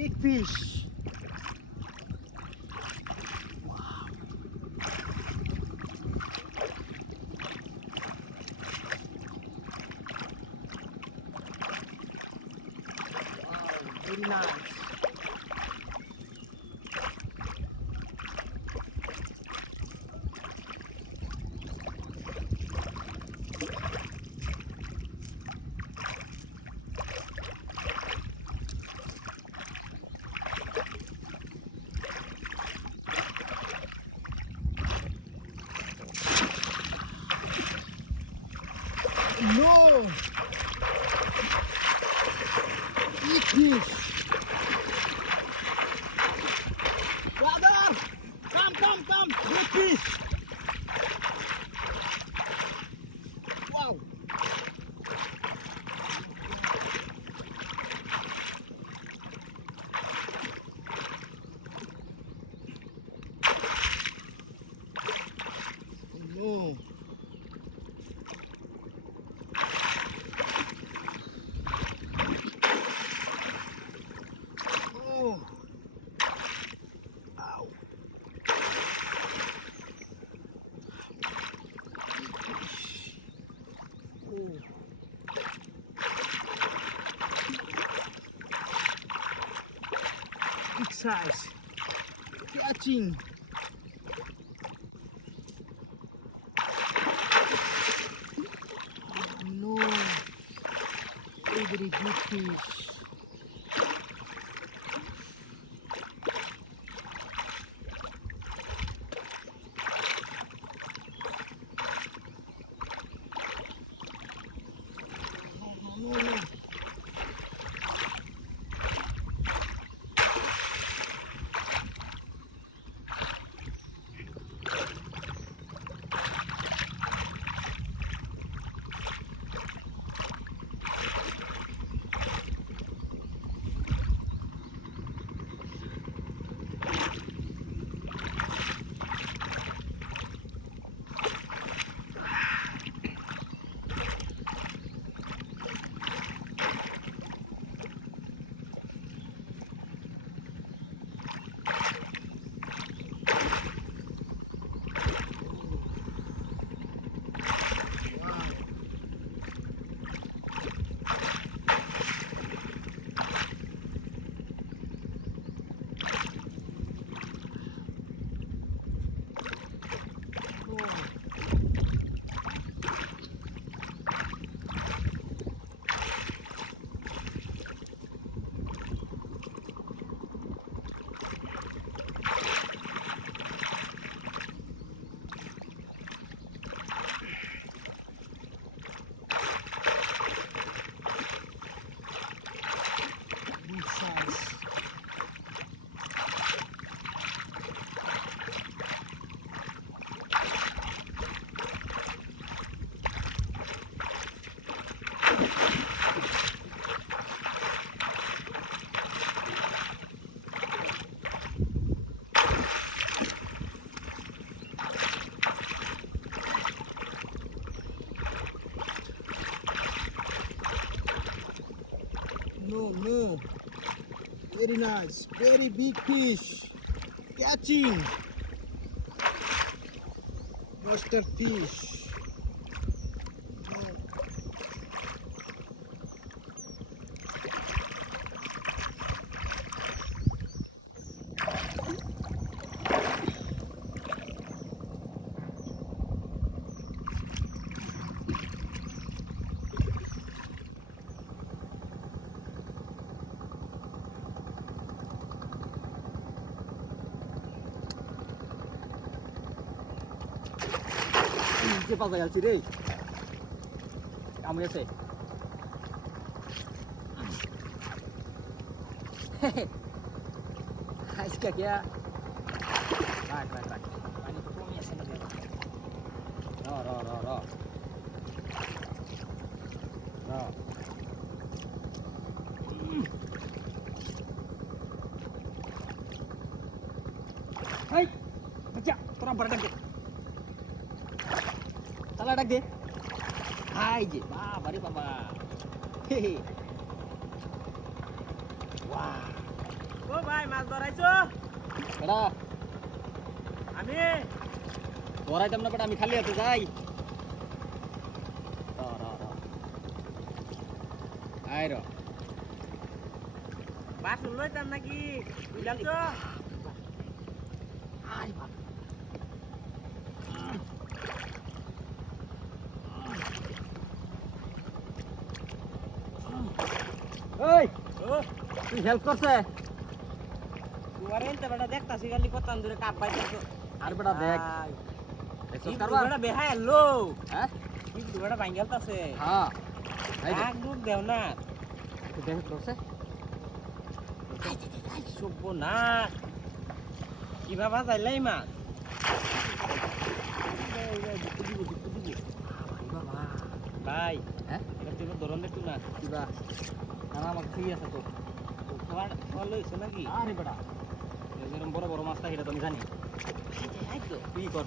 Big fish. Very nice. No! Big fish! Brother! Come! Big fish! Wow! No! Oh! Ow! Oh! Big size! Catching! No! Very big fish! No! Big size! No! Very nice! Very big fish! Catching! Monster fish! No. কে বাজাই আছি রে আমি আছে আজকে কে রাখ পানি তো কমই আছে না র হাই বাচ্চা তোরা বড় ডাক দে তালা ডাক দে হাই যে বাবা রে বাবা হে হে ওয়া মাছ ধরাইছো বেটা আমি ধরাইতাম না বেটা, আমি খালি হাতে যাই। আয় র বাস লইতাম নাকি বুঝলামছো আরে বাপ এই ও তুই হেল্প করছে? তোমার এনতে বেটা দেখতাছি খালি কত দূরে কাপ পাইতেছো আর বেটা দেখ দেখছস কারবা? বেটা বেহায় লো হ্যাঁ কিন্তু বেটা ভাঙ্গালতাছে হ্যাঁ এই দেখ এক দুধ দেও না তুই দেখ করছে সভ্য না কিভাবে যাইলাই মাছ ভাই হ্যাঁ এটা তুমি ধরন একটু না কিবা না আমার ঠিক আছে তো। খাবার খাওয়া লইছো নাকি আরে বেটা এরকম বড় বড় মাছ থাকে এটা তো আমি জানি। এই তো তুই কর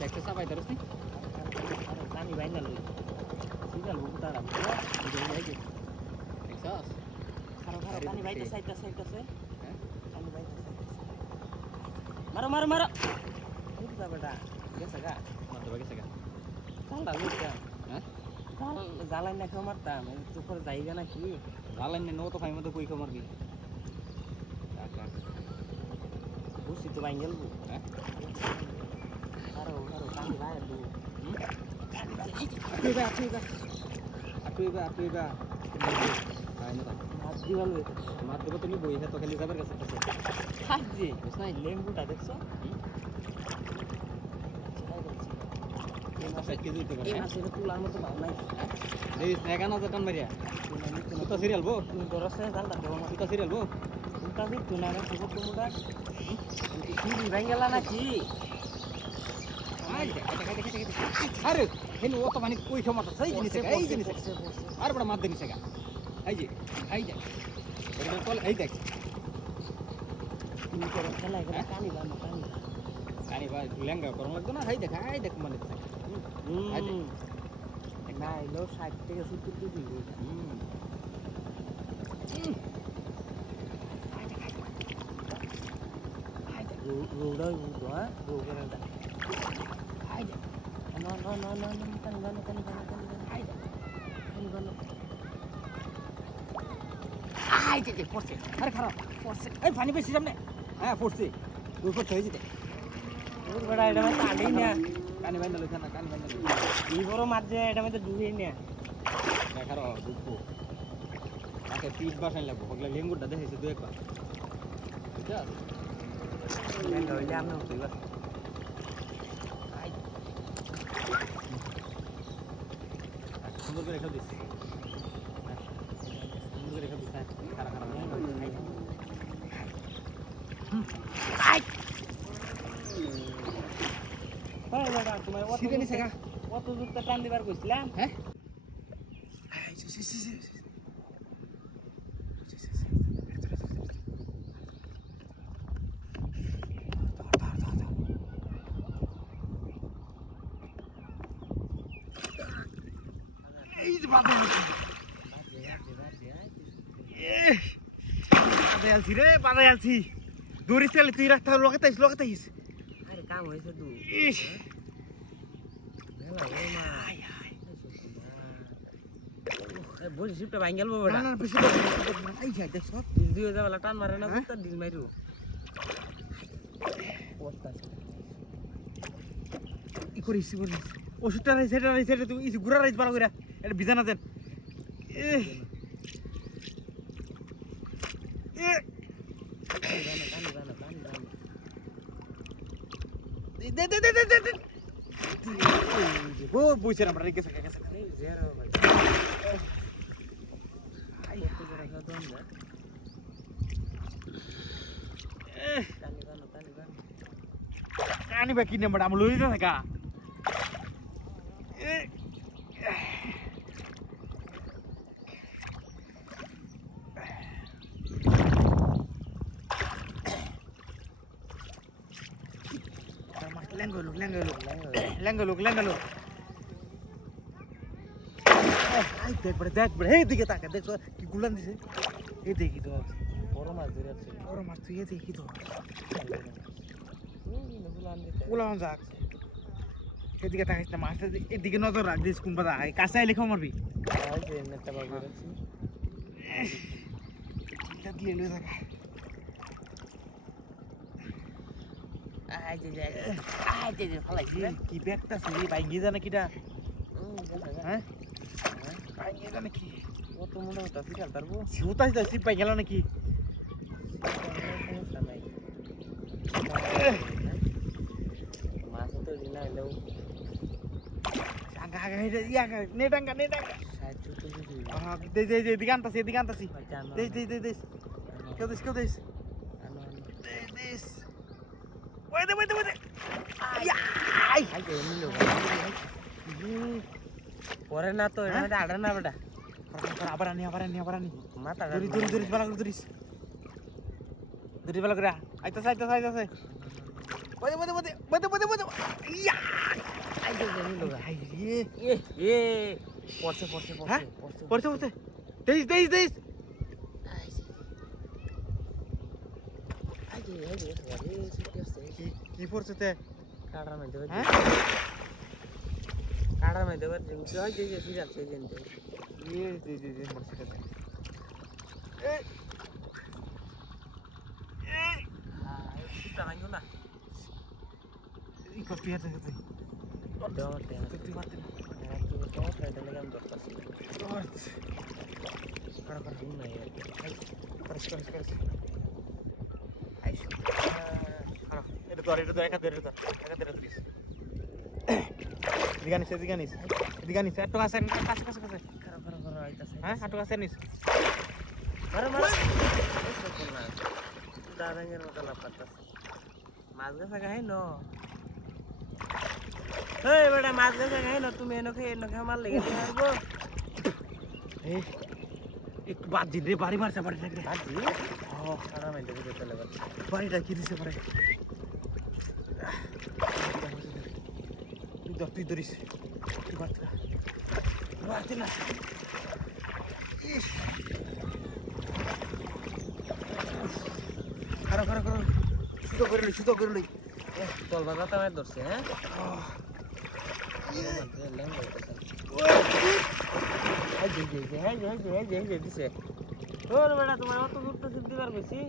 দেখতে চাপাই ধরস নি পানি বাইনা লই সিগাল বুকু তারা দেখছস খারো খারো পানি বাইতে সাইডটা সাইডটাছে হ্যাঁ পানি বাইতে মারো মারো মারো বুঝতা বেটা গেছে গা মার দেবা গেছে গা চালটা লইতা হ্যাঁ জ্বালাই না খেয়ে মারতাম তো করে যাইগা নাকি জালেন নে নো তো ফাই মধ্যে কই খবর কি বুঝছি তো বাইঙ্গেল হ্যাঁ খারো খারো পানি বাইরে লু আটুইবা আই না মাছ দিবাল মার দেব তুমি বই হে তো খালি যাবার কাছে খাজি বুঝলাই লেম্বুটা দেখছো সাইড কেজি দিতে পারে এই মাছের তুলার মতো ভাব নাই দেইস না কেন যতন মারিয়া তো সিরিয়াল বো তুমি দরসে জালটা দেবো না তো সিরিয়াল বো চিন্তা করি তুই না রেখে তোমরা সিঁড়ি ভেঙ্গেলা নাকি আরে হেন ও তো মানে কই ক্ষমতা সেই জিনিস এই জিনিস আর বড় মার দেনিস গা এই যে এটা কল এই দেখ তুমি করো খেলা এখানে কানি বানো কানি কানি ভাই লেঙ্গা করন লাগতো না এই দেখ মানে না এলো 60 থেকে 70 দিবি রোডা উঠো হ্যাঁ রোগের না কানি বানো কানি বানো আই যে পড়ছে আরে খারাপ পড়ছে এই পানি বেশি সামনে হ্যাঁ পড়ছে তুই পড়ছে হয়ে যেতে ওর বড় এটা মত আড়ি না কানি বাইন্দা লইছ না কানি বাইন্দা এই বড় মাছ যে এটা মত ডুবে না দেখার দুঃখ তাকে পিট বাসাই লাগবো হগলা লেঙ্গুরটা দেখাইছে দুই একবার ঠিক আছে লেঙ্গা হইলে আমি উঠইবা সুন্দর করে রেখে দিস সুন্দর করে রেখে দিস খারাপ খারাপ হ্যাঁ বড় তোমার সিধে নিছে গা কত দূর তো টান দিবার কইছিলাম হ্যাঁ এই যে বাদে বাদে আলছি রে বাদে আলছি দৌড়িস চালে তুই রাস্তা লগাতাইস আরে কাম হইছে দু ইস বসে শিপটা ভাঙ্গেল বড় না বেশি এই যা দেখ সব দিল দুই যাওয়ালা টান মারে না তো দিল মাইরু পোস্ট ই করিস ওষুধটা সেটা তুই ইস গুড়া রাইস ভালো করে এটা বিজানা দেন দে ও বুঝছে না আমরা গেছে zero ভাই আই জরা গদন দা কানি বানো কানি বা কি নাম্বার আমরা লই যা থাকা লেঙ্গলো দেখ বড় এই দিকে তাকা দেখ কি গুলান দিছে এই দেখি তো বড় মাছ ধরে আছে বড় মাছ তুই দেখি তো বুলান দিতে পোলাওন যাক এদিকে তাকাইস না মাছটা এদিকে নজর রাখ দিস কোন পাতা কাছে আইলে খাও মারবি আই যে নেতা বাবু রাখছি এটা দিয়ে লয়ে থাকা আই যে ফালাইছি কি ব্যাগটা আছে বাইঙ্গি জানে কিটা হ্যাঁ বাইঙ্গি জানে কি কত মনে হতো ফিরাল পারবো সিউতাই যাচ্ছি পাই গেল নাকি সমস্যা নাই মাছ তো দিনা এলেও আগা আগা হেডে ইয়া নেটাঙ্গা সাহায্য তো দিবি দে দে দে এদিকে আনতাছি জানো দে কেউ দিস আনো দিস ওই দে আই আই যে নিলো পরে না তো এটা আড়া না বেটা আবার আনি মাথা ধরিস বালা করে ধরিস বালা করে আইতাছে বদে ইয়া আই যে নিলো আই রে এ পড়ছে হ্যাঁ পড়ছে দেইস আই যে সুটি আছে কি পড়ছে তে কাড়ার মধ্যে হ্যাঁ কাড়ার মধ্যে জয় যে ফিরাল সেই দিন দে পড়ছে তে সুটা ভাঙো না ই কপি হাতে তুই মারতে না এটা তো একা ধরে ধরিস এদিকে আনিস একটু কাছে হ্যাঁ একটু কাছে আনিস দাদাঙ্গের মতো লাপাতাছে মাছ গাছা খাই ন এই বেটা মাছ গাছা খাই ন তুমি এনো খে আমার লেগে মারবো একটু বাদ দিন রে বাড়ি মারছে বাড়িটা আজি ও সারা মাইতে বুঝে চলে গেছে বাড়িটা কি দিছে পারে তুই ধরিস তুই মারতে না খারাপ সুতো করে লই চল বাজা তামায় ধরছে হ্যাঁ দিছে ওর বেটা তোমার অত দূর তো সিদ্ধি বার বেশি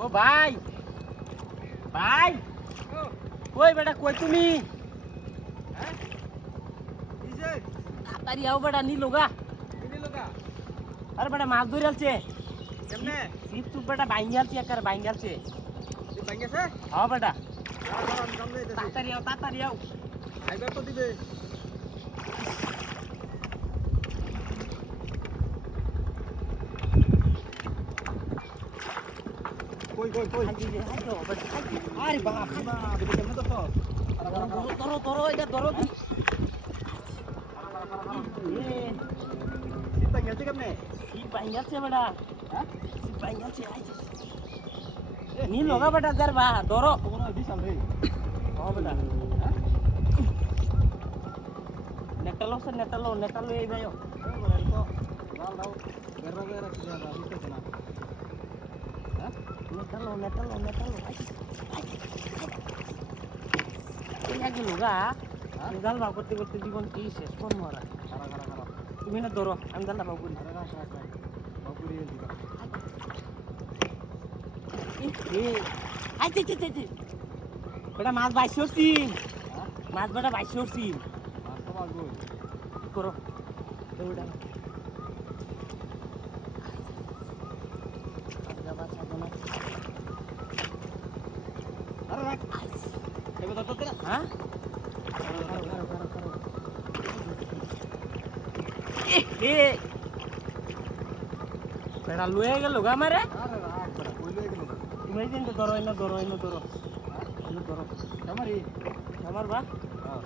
ও ভাই কই বেটা কই তুমি তাড়াতাড়ি আও বেটা নিলোগা আরে বেটা মাছ ধরে আলছে কেমনে সিপ তুপ বেটা বাইঙ্গালছে একার বাইঙ্গালছে তুই ভাঙিয়েছে হ্যাঁ বেটা সামনে তাড়াতাড়ি আও আইবার তো দিবে কই আরে বাপ এটা কেমনে তো ধরো এটা ধরো কি সিট ভাঙিয়েছে কেমনে সিপ বাইঙ্গালছে বেটা হ্যাঁ সিপ বাইঙ্গালছে আইছে নি লগা বেটা যার বা ধরো কোনো বিশাল রে হ্যাঁ বেটা হ্যাঁ নেটালো এই ভাইও লাল দাও বের রাখি দে বিস্তার না হ্যাঁ নেটালো এই আগে লগা জাল ভাগ করতে করতে জীবন কি শেষ কোন মরা খারাপ তুমি না ধরো আমি জালটা ভাগ করি আরে রাখ বাপুরি দিবা আইতে বেটা মাছ বাইশ উঠছি হ্যাঁ মাছ বেটা বাইশ উঠছি মাছ তো মারবো কি করো দৌড়া আরে রাখ এবার তো হ্যাঁ বেড়া লয়ে গেল গা মারে আরে রাখ বড় কইলো এগুলো তুমি এই দিন তো ধরো এনে ধরো এনে ধরো এনে ধরো আমারই আমার বা হ্যাঁ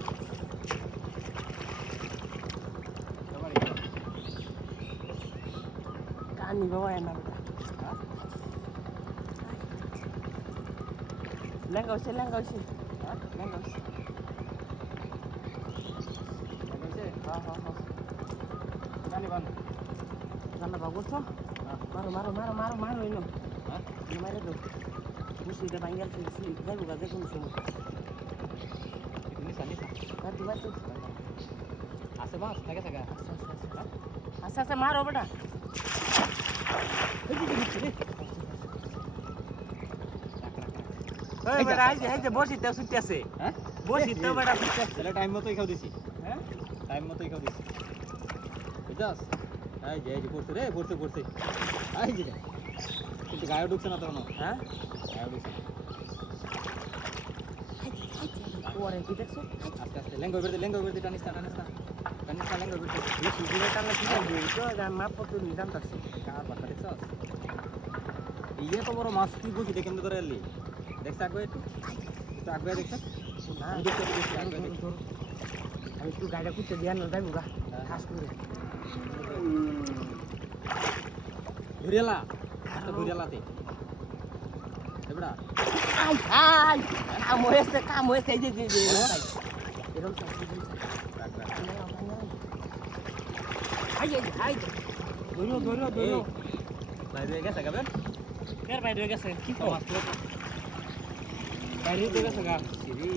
আমারই কানি বাবা এনা বেটা লেঙ্গা হইছে লেঙ্গা হইছে লেঙ্গা হইছে হ্যাঁ হ্যাঁ হ্যাঁ জানি বান জানা বাবু তো মারো মারো মারো মারো মারো এনো হ্যাঁ মারে দাও মুসিটা ভাঙ্গাল ফেলছি যাইবো গা যে কোনো সময় ini sani বাতি বাতি আছে বাস থাকে থাকে আচ্ছা আচ্ছা মারো বেটা এই বেটা এই যে বসি তে সুতি আছে হ্যাঁ বসি তো বেটা সুতি আছে তাহলে টাইম মতোই খাও দিছি হ্যাঁ টাইম মতোই খাও দিছি বুঝছস এই যে পড়ছে রে পড়ছে এই যে কিন্তু গায়ে ঢুকছে না তখন হ্যাঁ গায়ে ঢুকছে ওরে কি দেখছো আস্তে আস্তে লেঙ্গো বেরতে টানিস না লেঙ্গো বেরতে এই সুজিরে টানলে কি হবে তো মাপ কত নিদাম তাছে কার বাচ্চা দেখছস ইয়ে তো বড় মাছ তুই বুঝি দেখেন ধরে এলি দেখছ আগবে একটু আগবে দেখছ না আমি দেখতে আগবে আমি একটু গাড়িটা কুচে দিয়া না যাইবো গা খাস করে ধরিয়ালা আচ্ছা ধরিয়ালাতে এবড়া আই আই কাম হয়েছে এই যে এরকম রাখ আই আই ধরো ধরো ধরো বাইরে হয়ে গেছে গাবে কের বাইরে গেছে কি মাছ তো বাইরে গেছে গা সিরি